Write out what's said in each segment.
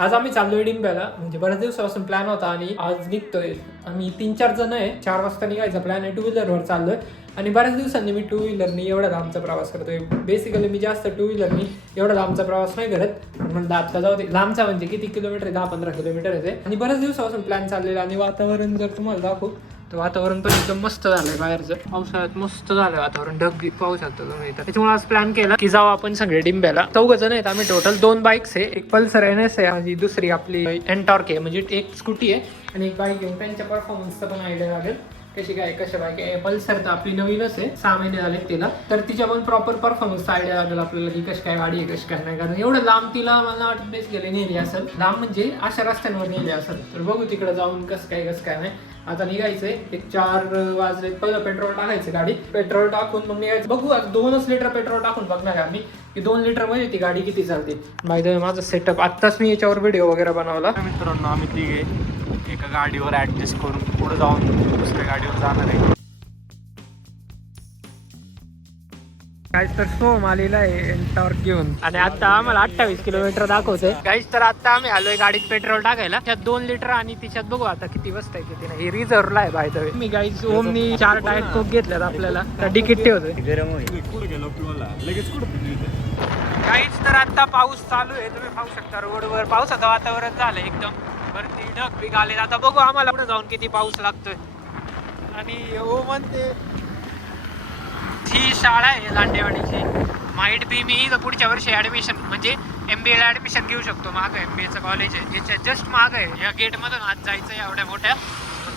आज आम्ही चाललोय डिंब्याला, म्हणजे बऱ्याच दिवसापासून प्लॅन होता आणि आज निघतोय. आम्ही 3-4 जण आहे. 4 वाजता निघायचा प्लॅन आहे. 2 व्हीलरवर चाललोय आणि बऱ्याच दिवसांनी मी 2 व्हीलरनी एवढा लांबचा प्रवास करतोय. बेसिकली मी जास्त 2 व्हीलरनी एवढा लांबचा प्रवास नाही करत. म्हणलं आता जाऊ दे. लांबचा म्हणजे किती किलोमीटर आहे? 10-15 किलोमीटर आहे आणि बऱ्याच दिवसापासून प्लॅन चाललेला. आणि वातावरण जर तुम्हाला दाखवू तर वातावरण पण एकदम मस्त झालंय. बाहेरचं पावसाळ्यात मस्त झालंय वातावरण. ढग पाहू शकतो तुम्ही इथं. त्याच्यामुळे आज प्लॅन केला की जाऊ आपण सगळे डिंब्याला. 4 जण आहेत आम्ही टोटल. 2 बाईक्स आहे, एक पल्सर NS आहे आणि दुसरी आपली एनटॉर्क आहे, म्हणजे एक स्कूटी आहे आणि एक बाईक आहे. त्यांच्या परफॉर्मन्सचा पण आयडिया लागेल कशी काय कशा बाईक आहे. पल्सर तर आपली नवीनच आहे, 6 महिने झाले तिला, तर तिच्या पण प्रॉपर परफॉर्मन्सचा आयडिया लागेल आपल्याला की कशी काय गाडी आहे कशी काय नाही. कारण एवढं लांब तिला मला वाटतं बेस गेले नेली असेल, लांब म्हणजे अशा रस्त्यांवर नेली असेल. तर बघू तिकडे जाऊन कसं काय नाही. आता निघायचंय, एक 4 वाजले. पहिलं पेट्रोल टाकायचं गाडी, पेट्रोल टाकून मग निघायचं. बघू आज 2 लिटर पेट्रोल टाकून बघणार आहे आम्ही की 2 लिटर मध्ये ती गाडी किती चालते. माहिती माझं सेटअप आत्ताच मी याच्यावर व्हिडिओ वगैरे बनवला. मित्रांनो आम्ही तिघे एका गाडीवर ऍडजस्ट करून पुढे जाऊन दुसऱ्या गाडीवर जाणार आहे. काहीच तर सोम आलेला आहे टॉर्क घेऊन आणि आता आम्हाला 28 किलोमीटर दाखवतोय. काहीच तर आता आम्ही आलोय गाडीत पेट्रोल टाकायला. त्यात 2 लिटर आणि तिच्यात बघू आता किती बसतंय किती नाही. रिझर्वला आहे बाय द वे. मी गाईज ओमनी 4 टायर कोक घेतल्यात आपल्याला, डिकीट ठेवतोय. काहीच तर आता पाऊस चालू आहे, तुम्ही पाहू शकता रोडवर पावसाचं वातावरण झालंय एकदम. वरती ढग बिग आले. आता बघू आम्हाला पुढे जाऊन किती पाऊस लागतोय. आणि ओ म्हणते ही शाळा आहे लांडेवाडीची. माइट बी मी पुढच्या वर्षी ऍडमिशन म्हणजे MBA ला ऍडमिशन घेऊ शकतो. मागं MBAचं कॉलेज आहे, याच्या जस्ट मागं आहे. या गेटमधून आज जायचं आहे, एवढ्या मोठ्या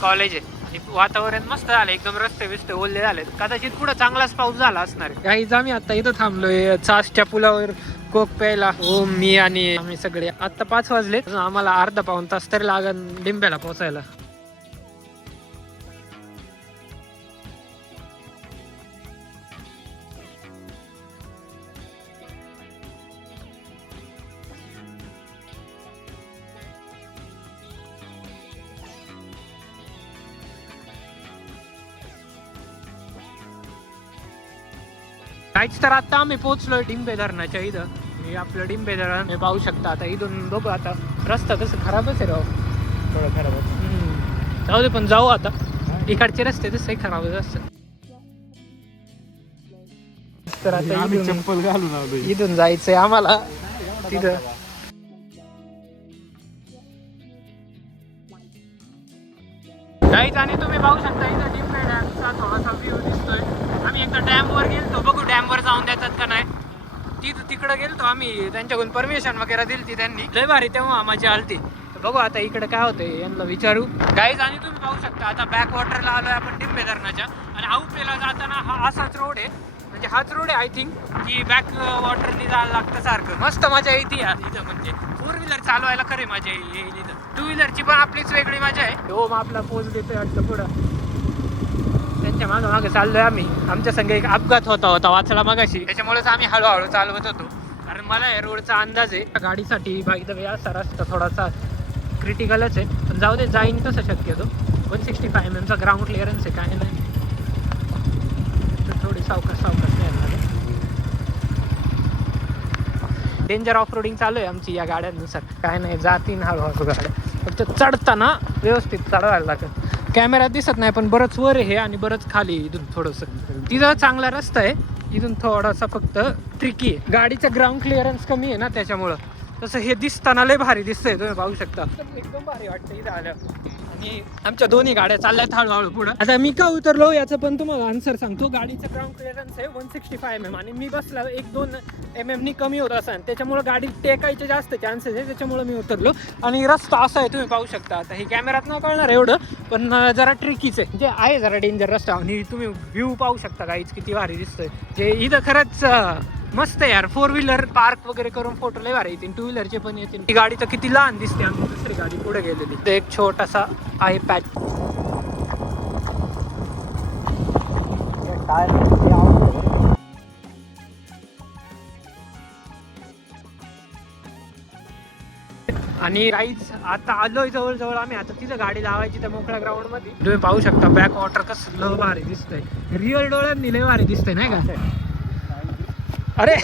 कॉलेज आहे. आणि वातावरण मस्त झालं एकदम, रस्ते बिस्ते ओले झाले. कदाचित पुढे चांगलाच पाऊस झाला असणार आहे. काहीच आम्ही आता इथं थांबलोय चासच्या पुलावर कोक प्यायला. हो मी आणि आम्ही सगळे. आता 5 वाजले, आम्हाला अर्धा-पाऊण तास तरी लागन डिंब्याला पोहोचायला. काहीच तर आता आम्ही पोहोचलोय डिंबे धरणाच्या इथं. हे आपलं डिंबे धरण हे पाहू शकता. आता इथून बघू आता रस्ता कसं खराबच आहे राव, थोडं खराब. जाऊ दे पण जाऊ आता. इकडचे रस्ते तसे खराबच असतात. तर आता आम्ही चप्पल घालून आलो. इथून जायचंय आम्हाला तिथं. काहीच आणि तुम्ही पाहू शकता इथं डिंबे डॅमचा थोडासा व्ह्यू दिसतोय. आम्ही एकदा डॅमवर गेलतो, बघू डॅमवर जाऊन देतात का नाही. तिकडं गेलतो आम्ही, त्यांच्याकडून परमिशन वगैरे दिली ती त्यांनी. लय भारी तेव्हा माझी आलती. बघू आता इकडे काय होतंय यांना विचारू. गाईज आणि तुम्ही पाहू शकता आता बॅक वॉटरला आलोय आपण डिंबे धरणाच्या. आणि आउटलेला जाताना हा असाच रोड आहे, म्हणजे हाच रोड आहे आय थिंक, की बॅक वॉटरनी जायला लागतं सारखं. मस्त मजा येते इथं. म्हणजे 4 व्हीलर चालवायला खरे मजा येईल इथं. 2 व्हीलरची पण आपलीच वेगळी मजा आहे. हो मग आपला पोज देतोय वाटतं पुढं. त्यांच्या मागे चाललोय आम्ही. आमच्या संग एक अपघात होता वाचला मगाशी, त्याच्यामुळेच आम्ही हळूहळू चालवत होतो. कारण मला या रोडचा अंदाज आहे. गाडीसाठी बाईक असा रस्ता थोडासा क्रिटिकलच आहे, पण जाऊ दे, जाईन कसं शक्यतो. 165 mm चा ग्राउंड क्लिअरन्स आहे, काय नाही. थोडी सावकाश न्यायला लागेल. डेंजर ऑफ रोडिंग चालू आहे आमची या गाड्यांनुसार. काय नाही, जातीन हळूहळू गाड्या. फक्त चढताना व्यवस्थित चढवायला लागेल. कॅमेऱ्यात दिसत नाही पण बरंच वर आहे आणि बरंच खाली. इथून थोडंसं तिथं चांगला रस्ता आहे, इथून थोडासा फक्त ट्रिकी आहे. गाडीचा ग्राउंड क्लिअरन्स कमी आहे ना, त्याच्यामुळं तसं हे दिसताना लय भारी दिसतंय, तुम्ही पाहू शकता. एकदम भारी वाटतं इथं आलं. आणि आमच्या दोन्ही गाड्या चालल्यात हळूहळू पुढं. आता मी का उतरलो याचं पण तुम्हाला आन्सर सांगतो. गाडीचं ग्राउंड क्लिअरन्स आहे 165 mm आणि मी बसला 1-2 mm कमी होत असं, त्याच्यामुळे गाडी टेकायचे जास्त चान्सेस आहे, त्याच्यामुळे मी उतरलो. आणि रस्ता असा आहे, तुम्ही पाहू शकता. आता हे कॅमेऱ्यात न कळणार एवढं, पण जरा ट्रिकीच आहे, म्हणजे आहे जरा डेंजर रस्ता. आणि तुम्ही व्ह्यू पाहू शकता गाईच किती भारी दिसतोय. जे इथं खरंच मस्त आहे यार. 4 व्हीलर पार्क वगैरे करून फोटो लय भारी येतील, 2 व्हीलरचे पण येतील. ही गाडी तर किती लहान दिसते, आमची दुसरी गाडी पुढे गेलेली. ते एक छोटासा आहे पॅच. आणि राईज आता आलोय जवळ आम्ही. आता तिथं गाडी लावायची त्या मोकळ्या ग्राउंड मध्ये. तुम्ही पाहू शकता बॅक वॉटर कसं लय भारी दिसतंय. रिअल डोळ्यांनी लय भारी दिसतंय नाही का. अरे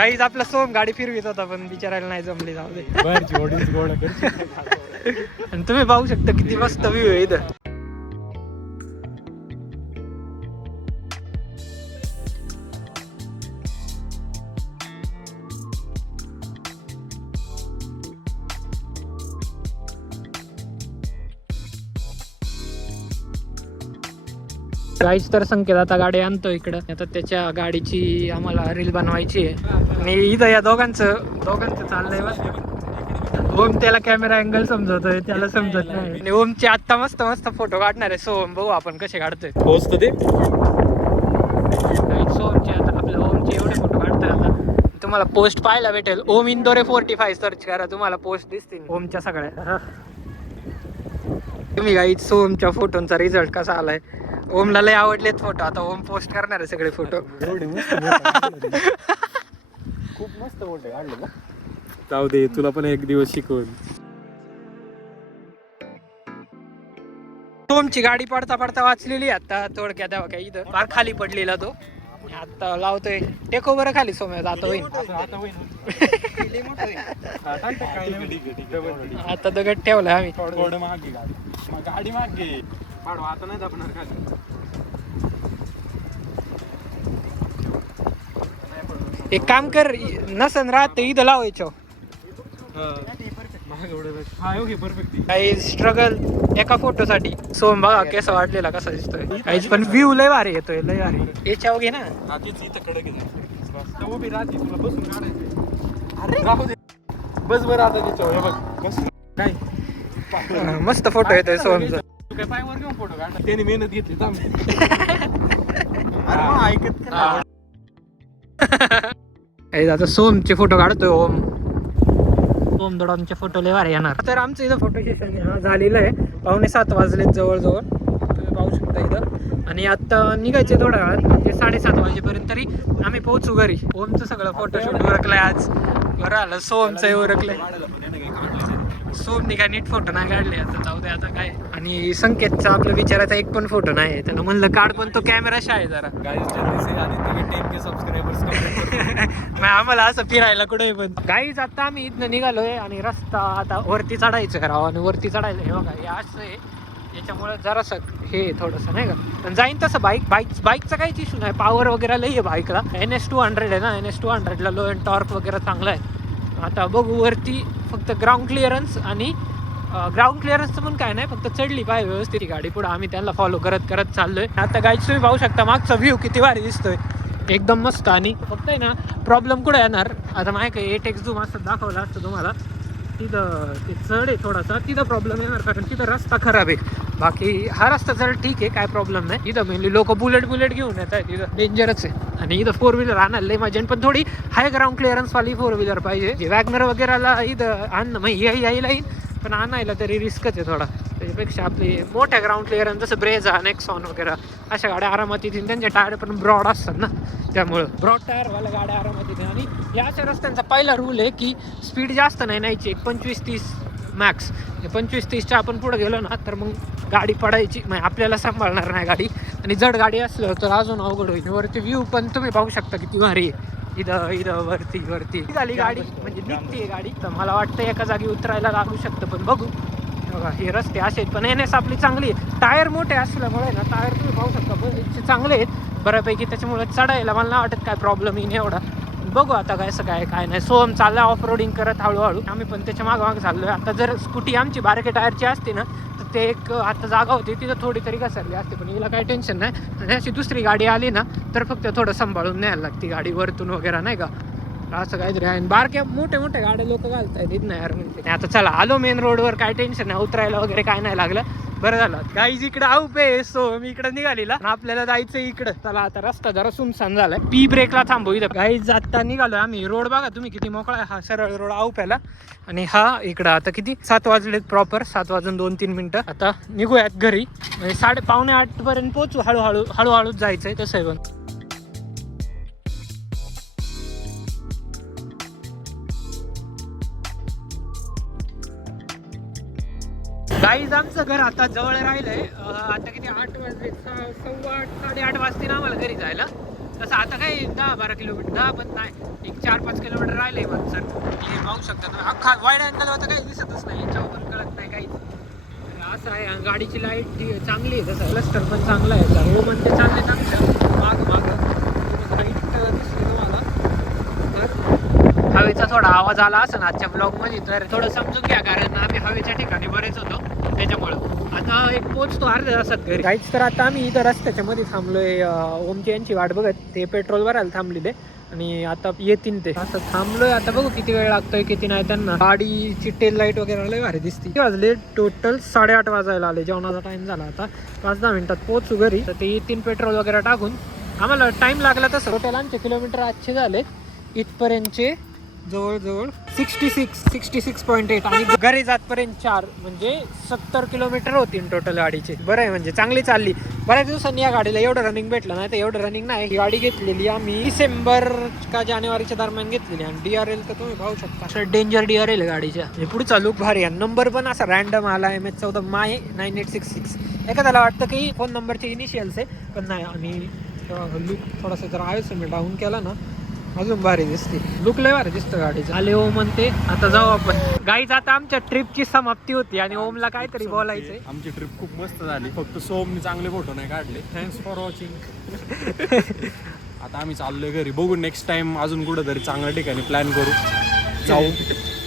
गाईज आपला सोम गाडी फिरवित होता पण बिचारायला नाही जमली, जाऊ दे. आणि तुम्ही पाहू शकता किती मस्त व्ह्यू आहे इथं. गाईच तर संकेत आता गाडी आणतो इकडं. आता त्याच्या गाडीची आम्हाला रील बनवायची आहे. आणि इथं या दोघांचं चाललंय बस. ओम त्याला कॅमेरा अँगल समजवतोय, त्याला समजत नाही. आणि ओमचे आता मस्त मस्त फोटो काढणार आहे सोम. बघू आपण कसे काढतोय. पोस्ट ते सोमचे आता आपल्या ओमचे एवढे फोटो काढतोय. आता तुम्हाला पोस्ट पाहायला भेटेल. ओम इंदोरे 45 सर्च करा, तुम्हाला पोस्ट दिसतील ओमच्या सगळ्या. तुम्ही गाईच सोमच्या फोटोंचा रिझल्ट कसा आलाय. ओमला लय आवडलेत फोटो. आता ओम पोस्ट करणार आहे सगळे फोटो. खूप मस्त फोटो काढले ना. जाऊ दे, तुला पण एक दिवस शिकवून. ओमची गाडी पडता पडता वाचलेली आता थोडक्यात. तेव्हा काय इथं फार खाली पडलेला तो. आता लावतोय टेको बरं खाली सोम्या जातो होईल. आता दगड ठेवलाय आम्ही. गाडी मागे आता नाही दाबणार खाली. एक काम कर, नसन राहत इथं लावायचं. काही स्ट्रगल एका फोटो साठी. सोम बघा केसा वाढलेला कसा दिसतोय. काहीच पण व्ह्यू लय भारी येतोय, लय भारी. याच्या घे ना बस बरं आता तिथं बघ बस काय मस्त फोटो येतोय सोमचा. तू काय पायवर घेऊन फोटो काढला. त्याने मेहनत घेतली आता सोमचे फोटो काढतोय ओम. ओम दडांचे फोटो लय भारी येणार. तर आमचं इथं फोटो सेशन झालेलं आहे. 6:45 वाजलेत जवळजवळ, तुम्ही पाहू शकता इथं. आणि आता निघायचे थोडा वेळात, म्हणजे 7:30 वाजेपर्यंत तरी आम्ही पोहोचू घरी. ओमचं सगळं फोटोशूट उरकलंय आज. बरं आलं सोमचं उरकलंय. सोमने काय नीट फोटो नाही काढले. आता जाऊ दे आता काय. आणि संकेतचा आपलं विचारायचा एक पण फोटो नाही. त्यानं म्हणलं काढ, पण तो कॅमेरा शाय जरा. मग आम्हाला असं फिरायला कुठे पण. गाईज आता आम्ही इथनं निघालोय आणि रस्ता आता वरती चढायचं राव. आणि वरती चढायला हे बघा हे असं आहे. याच्यामुळे जरासं हे थोडंसं नाही का. पण जाईन तसं बाईकचा काहीच इश्यू नाही. पॉवर वगैरे लई आहे बाईकला. NS200 आहे ना. NS200ला लो अँड टॉर्क वगैरे चांगला आहे. आता बघू वरती फक्त ग्राउंड क्लिअरन्स. आणि ग्राउंड क्लिअरन्सचं पण काय नाही, फक्त चढली पाहिजे व्यवस्थित गाडी. पुढे आम्ही त्यांना फॉलो करत चाललोय. आता गाईज तुम्ही पाहू शकता मागचा व्ह्यू किती भारी दिसतोय, एकदम मस्त. आणि फक्त आहे ना प्रॉब्लेम कुठे येणार. आता माहिती आहे 8x झूम असं दाखवलं असतं तुम्हाला. तिथं ते चढ आहे थोडासा, तिथं प्रॉब्लेम येणार कारण तिथं रस्ता खराब आहे. बाकी हा रस्ता जर ठीक आहे, काय प्रॉब्लेम नाही. इथं मेनली लोक बुलेट घेऊन येत आहेत. इथं डेंजरच आहे. आणि इथं 4 व्हीलर आणायला लय मजा. पण थोडी हाय ग्राउंड क्लिअरन्सवाली 4 व्हीलर पाहिजे. वॅगनर वगैरेला इथं आणणं मग यायला येईल, पण आणायला तरी रिस्कच आहे थोडा. त्याच्यापेक्षा आपली मोठ्या ग्राउंड क्लिअरन्स जसं ब्रेझा, नेक्सॉन वगैरे अशा गाड्या आरामात येतील. त्यांचे टायर पण ब्रॉड असतात ना, त्यामुळं ब्रॉड टायरवाल्या गाड्या आरामात येतील. आणि या अशा रस्त्यांचा पहिला रूल आहे की स्पीड जास्त नाही न्यायची. 25-30 मॅक्स. 25-30च्या आपण पुढे गेलो ना तर मग गाडी पडायची, म्हणजे आपल्याला सांभाळणार नाही गाडी. आणि जड गाडी असलं तर अजून अवघड होईल. वरती व्ह्यू पण तुम्ही पाहू शकता किती भारी आहे. इथं वरती झाली गाडी, म्हणजे निघते गाडी. तर मला वाटतं एका जागी उतरायला लागू शकतं, पण बघू. बघा हे रस्ते असे आहेत. पण NS आपली चांगली आहे. टायर मोठे असल्यामुळे ना टायर तुम्ही पाहू शकता बरेचसे चांगले आहेत बऱ्यापैकी. त्याच्यामुळे चढायला मला नाही वाटत काय प्रॉब्लेम येईल एवढा. बघू आता काय नाही. सोम चालला ऑफ रोडिंग करत हळूहळू. आम्ही पण त्याच्या मागं चाललोय. आता जर स्कूटी आमची बारके टायरची असते ना तर ते एक आता जागा होती तिथं थोडी तरी घसरली असते. पण हिला काही टेन्शन नाही. आणि अशी दुसरी गाडी आली ना तर फक्त थोडं सांभाळून न्यायला लागते गाडी वरतून वगैरे नाही का. असं काहीतरी आहे. बारक्या मोठ्या गाड्या लोक घालतायत इथं नाही यार. म्हणजे आता चला आलो मेन रोडवर, काय टेन्शन नाही. उतरायला वगैरे काय नाही लागलं. बरं झालं. गाईज इकडे आऊ पे सो मी इकडे निघालेला. आपल्याला जायचं इकडं. चला आता रस्ता जरा सुनसान झालाय. पी ब्रेकला थांबू इथं. गाईज आता निघालोय आम्ही. रोड बघा तुम्ही किती मोकळा आहे. हा सरळ रोड आऊ प्याला. आणि हा इकडं आता किती 7 वाजलेत प्रॉपर. 7 वाजून 2-3 मिनिटं. आता निघूयात घरी. म्हणजे 7:45 पर्यंत पोहोचू. हळूहळूच जायचंय तसं आहे. पण गाईज आमचं घर आता जवळ राहिलंय. आता किती 8 वाजले, 7:15 8:30 वाजतील आम्हाला घरी जायला. तसं आता काही 10-12 किलोमीटर 10 पण नाही, एक 4-5 किलोमीटर राहिले मग सर. हे पाहू शकता तुम्ही, अख्खा वाईड अँगल होता काही दिसतच नाही, याच्यावर पण कळत नाही काहीच. तर असं आहे. आणि गाडीची लाईट चांगली आहे, तसं क्लस्टर पण चांगला आहे याचा. हो म्हणते चालले चांगलं मागं हाईट दिसली तुम्हाला. तर हवेचा थोडा आवाज आला असं ना आजच्या ब्लॉगमध्ये, तर थोडं समजून घ्या, कारण आम्ही हवेच्या ठिकाणी बरेच होतो त्याच्यामुळं. आता एक पोचतो अर्ध्या तासात घरी काहीच. तर आता आम्ही इथं रस्त्याच्या मध्ये थांबलोय, ओमची यांची वाट बघत. ते पेट्रोल भरायला थांबलेले आणि आता येतील ते. असं थांबलोय, आता बघू किती वेळ लागतोय किती नाही त्यांना. गाडीची टेल लाईट वगैरे लय भारी दिसते. वाजले टोटल 8:30 वाजायला आले, जेवणाचा टाइम झाला. आता 5-10 मिनिटात पोहोचू घरी. तर ते येतील पेट्रोल वगैरे टाकून. आम्हाला टाइम लागला तसं. टोटल आमचे किलोमीटर आजचे झाले इथपर्यंतचे जवळजवळ 66.8 आणि घरी जातपर्यंत 4, म्हणजे 70 किलोमीटर होतील टोटल गाडीचे. बरं आहे, म्हणजे चांगली चालली. बऱ्याच दिवसांनी या गाडीला एवढं रनिंग भेटलं नाही, तर एवढं रनिंग नाही. ही गाडी घेतलेली आम्ही डिसेंबर का जानेवारीच्या दरम्यान घेतलेली. आणि DRL तर तुम्ही पाहू शकता, डेंजर DRL गाडीच्या. पुढचा लुक भारी आहे, नंबर पण असा रॅन्डम आला, MS14 माय 9866. एखाद्याला वाटतं की फोन नंबरचे इनिशियल्स आहे, पण नाही. आणि लुक थोडासा जर आयस मी डाऊन केला ना, अजून भारी दिसते. लुक लय भारी दिसतं गाडीचं. आले ओम म्हणते आता जाऊ आपण. गाईज आता आमच्या ट्रिपची समाप्ती होती आणि ओमला काहीतरी बोलायचंय. आमची ट्रिप खूप मस्त झाली, फक्त सोमनी चांगले फोटो नाही काढले. Thanks for watching. आता आम्ही चाललोय घरी. बघू नेक्स्ट टाइम अजून कुठेतरी चांगल्या ठिकाणी प्लॅन करू, जाऊ.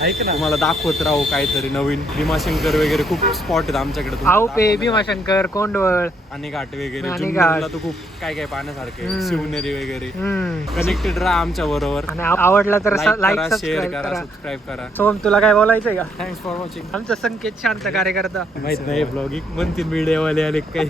ऐक ना, मला दाखवत राहू काहीतरी नवीन. भीमाशंकर वगैरे खूप स्पॉट आहेत आमच्याकडे. पे भीमाशंकर, कोंडवळ आणि घाट वगैरे. जुन्नरला तर खूप काय काय पाहण्यासारखे, शिवनेरी वगैरे. कनेक्टेड राहा आमच्या बरोबर. आणि आवडला तर लाईक शेअर करा, सबस्क्राइब करा. सोम तुला काय बोलायचंय का? Thanks for watching. आमचा संकेत शांत कार्यकर्ता. माहित नाही ब्लॉगिंग म्हणतील मीडियावाले आले काही.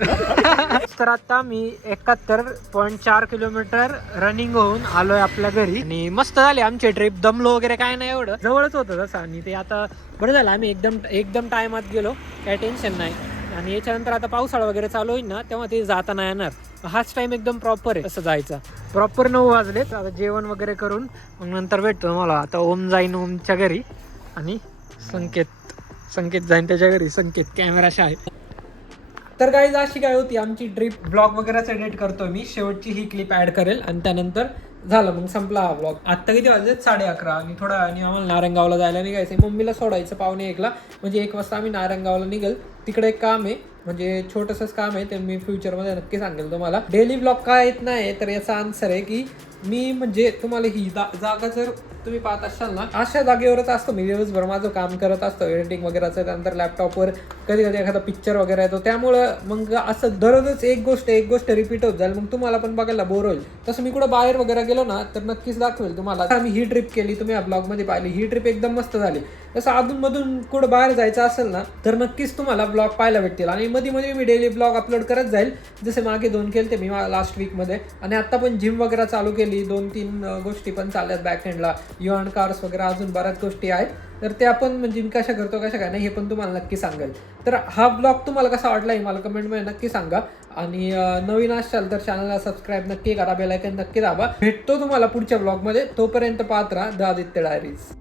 तर आता मी 71.4 किलोमीटर रनिंग होऊन आलोय आपल्या घरी. आणि मस्त झाली आमची ट्रिप. दमलो वगैरे काय नाही, एवढं जवळच होतं तसं. आणि ते आता बरं झालं आम्ही एकदम टायमात गेलो, काही टेन्शन नाही. आणि याच्यानंतर आता पावसाळा वगैरे चालू होईल ना, तेव्हा ते जाता नाही येणार. हाच टाइम एकदम प्रॉपर आहे असं जायचा. प्रॉपर 9 वाजलेत. आता जेवण वगैरे करून मग नंतर भेटतो मला. आता ओम जाईन ओमच्या घरी आणि संकेत जाईन त्याच्या घरी. संकेत कॅमेराशी आहे. तर गाईज अशी काय होती आमची ट्रिप. ब्लॉग वगैरेच एडिट करतोय मी. शेवटची ही क्लिप ऍड करेल आणि त्यानंतर झालं, मग संपला हा ब्लॉग. आत्ता किती वाजले? 11:30. आणि थोड्या वेळाने आम्हाला नारंगावला जायला निघायचं. मम्मीला सोडायचं 12:45ला, म्हणजे 1 वाजता आम्ही नारंगावला निघेल. तिकडे एक काम आहे, म्हणजे छोटंसंच काम आहे, ते मी फ्युचरमध्ये नक्की सांगेल तुम्हाला. डेली ब्लॉग का येत नाही, तर याचा आन्सर आहे की मी म्हणजे तुम्हाला ही जागा जर तुम्ही पाहत असाल ना, अशा जागेवरच असतो मी दिवसभर. माझं काम करत असतो एडिटिंग वगैरेचं. त्यानंतर लॅपटॉपवर कधी कधी एखादा पिक्चर वगैरे येतो. त्यामुळं मग असं दररोजच एक गोष्ट रिपीट होत जाईल. मग तुम्हाला पण बघायला बोर होईल. तसं मी कुठं बाहेर वगैरे गेलो ना, तर नक्कीच दाखवेल तुम्हाला. आम्ही ही ट्रिप केली, तुम्ही या ब्लॉगमध्ये पाहिली. ही ट्रिप एकदम मस्त झाली. तसं अधूनमधून कुठं बाहेर जायचं असेल ना, तर नक्कीच तुम्हाला ब्लॉग पाहायला भेटतील. आणि मध्ये मी डेली ब्लॉग अपलोड करत जाईल. जसे मागे 2 केले मी लास्ट वीकमध्ये. आणि आता पण जिम वगैरे चालू केली. 2-3 गोष्टी पण चालल्यात बॅक एंडला. युअन कार्स वगैरे अजून बऱ्याच गोष्टी आहेत. तर त्या पण म्हणजे मी कशा करतो कशा काय नाही हे पण तुम्हाला नक्की सांगेल. तर हा ब्लॉग तुम्हाला कसा वाटला हे मला कमेंटमध्ये नक्की सांगा. आणि नवीन असाल तर चॅनलला सबस्क्राईब नक्की करा, बेल आयकॉन नक्की दाबा. भेटतो तुम्हाला पुढच्या ब्लॉगमध्ये. तोपर्यंत पाहत राहा द आदित्य डायरीज.